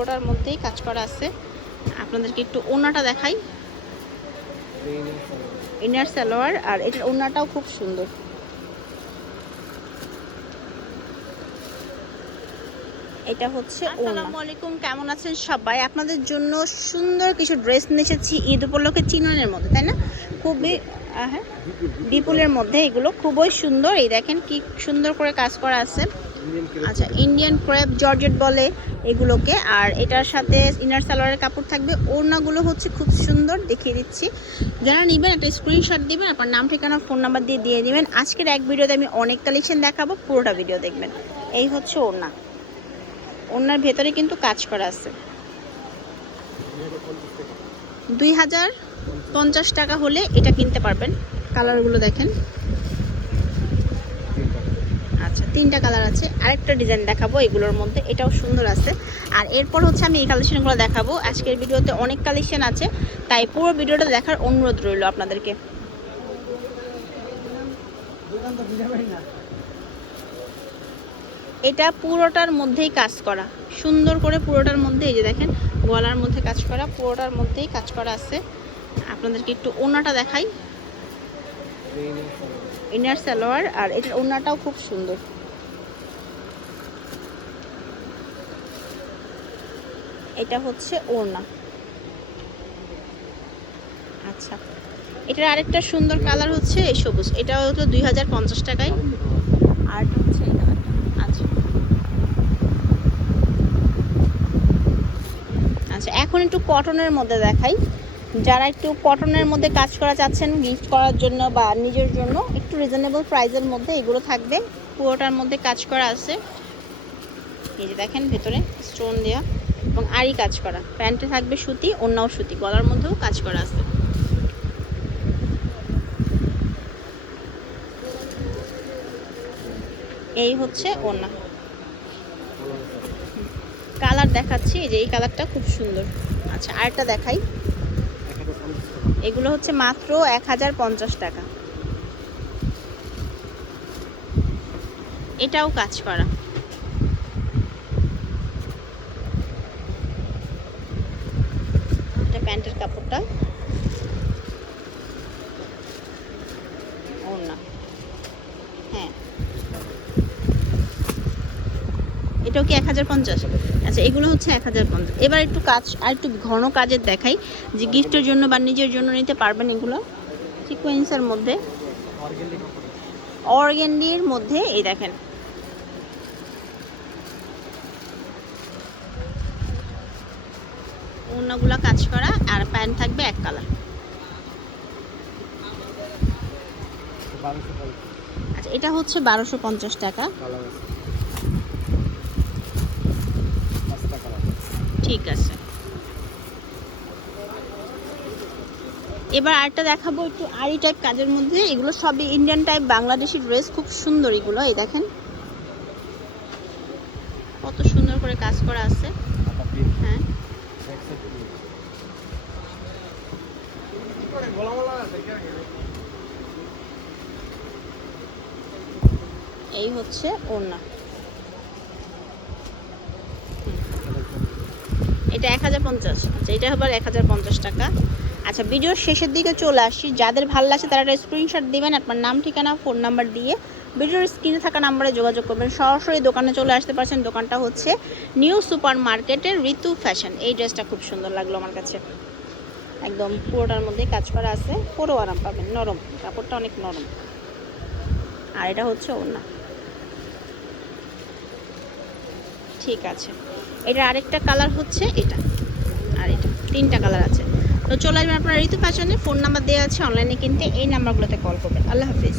ওটার মধ্যেই কাজ করা আছে। আপনাদেরকে একটু ওনাটা দেখাই। ইনার সালোয়ার আর এটার ওনাটাও খুব সুন্দর। এটা হচ্ছে আসসালামু আলাইকুম, কেমন আছেন সবাই? আপনাদের জন্য সুন্দর কিছু ড্রেস নিয়ে ঈদ উপলক্ষে চিননের মধ্যে, তাই না? খুবই হ্যাঁ? বিপুলের মধ্যে এগুলো, খুবই সুন্দর। এই দেখেন কি সুন্দর করে কাজ করা আছে। আচ্ছা ইন্ডিয়ান ক্রেপ জর্জেট বলে এগুলোকে। আর এটার সাথে ইনার সালোয়ারের কাপড় থাকবে। ওড়নাগুলো হচ্ছে খুব সুন্দর দেখিয়ে দিচ্ছি। যারা নেবেন একটা স্ক্রিনশট দিবেন আপনার নাম ঠিকানা ফোন নাম্বার দিয়ে দিয়ে দিবেন। আজকের এক ভিডিওতে আমি অনেক কালেকশন দেখাবো পুরোটা ভিডিও দেখবেন। এই হচ্ছে ওড়না। ওড়নার ভেতরে কিন্তু কাজ করা আছে। দুই হাজার পঞ্চাশ টাকা হলে এটা কিনতে পারবেন। কালারগুলো দেখেন। আচ্ছা তিনটা কালার আছে, আরেকটা ডিজাইন দেখাবো, এগুলোর মধ্যে, এটাও সুন্দর আছে। আর এরপর হচ্ছে আমি এই কালেকশনগুলো দেখাবো। আজকের ভিডিওতে অনেক কালেকশন আছে, তাই পুরো ভিডিওটা দেখার অনুরোধ রইল আপনাদেরকে। এটা পুরোটার মধ্যেই কাজ করা। সুন্দর করে পুরোটার মধ্যে, এই যে দেখেন, গলার মধ্যে কাজ করা, পুরোটার মধ্যেই কাজ করা আছে। আপনাদেরকে একটু ওনাটা দেখাই। ইনার সালোয়ার আর এটার ওনাটাও খুব সুন্দর। এটা হচ্ছে ওড়না। আচ্ছা এটার আরেকটা সুন্দর কালার হচ্ছে এই সবুজ। এটা হলো দুই হাজার পঞ্চাশ টাকায়। আর হচ্ছে আচ্ছা। আচ্ছা এখন একটু কটনের মধ্যে দেখাই। যারা একটু কটনের মধ্যে কাজ করা চাচ্ছেন গিফট করার জন্য বা নিজের জন্য, একটু রিজনেবল প্রাইসের মধ্যে এগুলো থাকবে। পুরোটার মধ্যে কাজ করা আছে। এই যে দেখেন ভেতরে স্টোন দেওয়া এবং আরই কাজ করা। প্যান্টে থাকবে সুতি অন্যও সুতি, গলার মধ্যেও কাজ করা আছে। এই হচ্ছে ওনা কালার দেখাচ্ছি, এই যে এই কালারটা খুব সুন্দর। আচ্ছা আরেকটা দেখাই। এগুলো হচ্ছে মাত্র এক হাজার পঞ্চাশ টাকা। এটাও কাজ করা। প্যান্টের কাপড়টা ওড়না হ্যাঁ এটাও কি এক হাজার পঞ্চাশ? আচ্ছা এগুলো হচ্ছে এক হাজার পঞ্চাশ। এবার একটু কাজ, আর একটু ঘন কাজের দেখাই, যে গিফটের জন্য বা নিজের জন্য নিতে পারবেন এগুলো। সিকোয়েন্সের মধ্যে। অর্গেন্ডির মধ্যে, এই দেখেন। অন্যগুলো কাজ করা, আর প্যান্ট থাকবে এক কালার। আচ্ছা এটা হচ্ছে বারোশো পঞ্চাশ টাকা। ঠিক আছে। এবার আরেকটা দেখাবো একটু আরি টাইপ কাজের মধ্যে। এগুলো সবই ইন্ডিয়ান টাইপ বাংলাদেশি ড্রেস খুব সুন্দর এগুলো, এই দেখেন। কত সুন্দর করে কাজ করা আছে। হ্যাঁ। এই হচ্ছে ওড়না। এটা এক হাজার পঞ্চাশ। আচ্ছা এটা আবার এক হাজার পঞ্চাশ টাকা। আচ্ছা ভিডিওর শেষের দিকে চলে আসি। যাদের ভালো লাগছে তারা একটা স্ক্রিনশট দেবেন, আপনার নাম, ঠিকানা ফোন নাম্বার দিয়ে ভিডিওর স্ক্রিনে থাকা নাম্বারে যোগাযোগ করবেন। সরাসরি দোকানে চলে আসতে পারছেন। দোকানটা হচ্ছে নিউ সুপার মার্কেটের ঋতু ফ্যাশন এই ড্রেসটা খুব সুন্দর লাগল আমার কাছে। একদম পুরোটার মধ্যে কাজ করা আছে। পুরো আরাম পাবেন, নরম। কাপড়টা অনেক নরম। আর এটা হচ্ছে ওড়না। ঠিক আছে। এটার আরেকটা কালার হচ্ছে এটা। আর এটা, তিনটা কালার আছে। তো চলে আসবেন আপনার ঋতু ফ্যাশনে ফোন নাম্বার দেওয়া আছে অনলাইনে কিনতে এই নাম্বারগুলোতে কল করবেন। আল্লাহ হাফিজ।